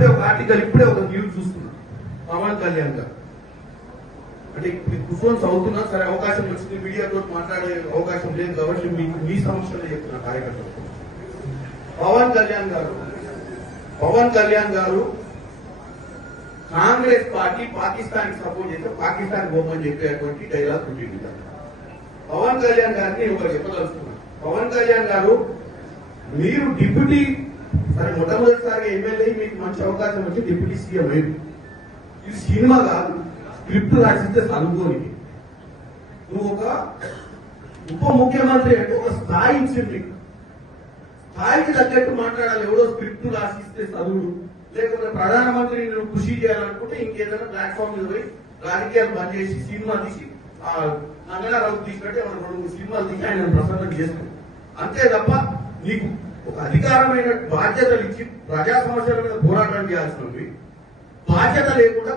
ఇప్పుడే ఒక ఆర్టికల్, ఇప్పుడే ఒక న్యూస్ చూస్తున్నా. పవన్ కళ్యాణ్ గారు అంటే కుఫోన్స్ అవుతున్నా సరే, అవకాశం వచ్చింది, మీడియాతో మాట్లాడే అవకాశం లేదు కాబట్టి మీకు మీ సమస్యలు చెప్తున్నా కార్యకర్తలు. పవన్ కళ్యాణ్ గారు కాంగ్రెస్ పార్టీ పాకిస్తాన్ సపోర్ట్ చేస్తే పాకిస్తాన్ పోమని చెప్పేటువంటి డైలాగ్ ఉంటుంది. పవన్ కళ్యాణ్ గారిని ఒకరు చెప్పదలుచుకున్నారు. పవన్ కళ్యాణ్ గారు మీరు డిప్యూటీ, సరే మొట్టమొదటిసారిగా ఎమ్మెల్యే, మీకు మంచి అవకాశం వచ్చి డిప్యూటీ సీఎం అయ్యింది. ఇది సినిమా కాదు, స్క్రిప్ట్ రాసిస్తే చదువుకోని. నువ్వు ఒక ఉప ముఖ్యమంత్రి అంటే ఒక స్థాయి ఇచ్చింది, స్థాయికి తగ్గట్టు మాట్లాడాలి. ఎవడో స్క్రిప్ట్ రాసిస్తే చదువుడు, లేకపోతే ప్రధానమంత్రి నువ్వు కృషి చేయాలనుకుంటే ఇంకేదైనా ప్లాట్ఫామ్ మీద పోయి రాజకీయాలు బంద్ చేసి సినిమా తీసి నంగనారావు తీసినట్టే మనం 2 సినిమాలు తీసి ఆయన ప్రసన్నం చేస్తాం. అంతే తప్ప నీకు ఒక అధికారమైన బాధ్యతలు ఇచ్చి ప్రజా సమస్యల మీద పోరాటం చేయాల్సినవి బాధ్యత లేకుండా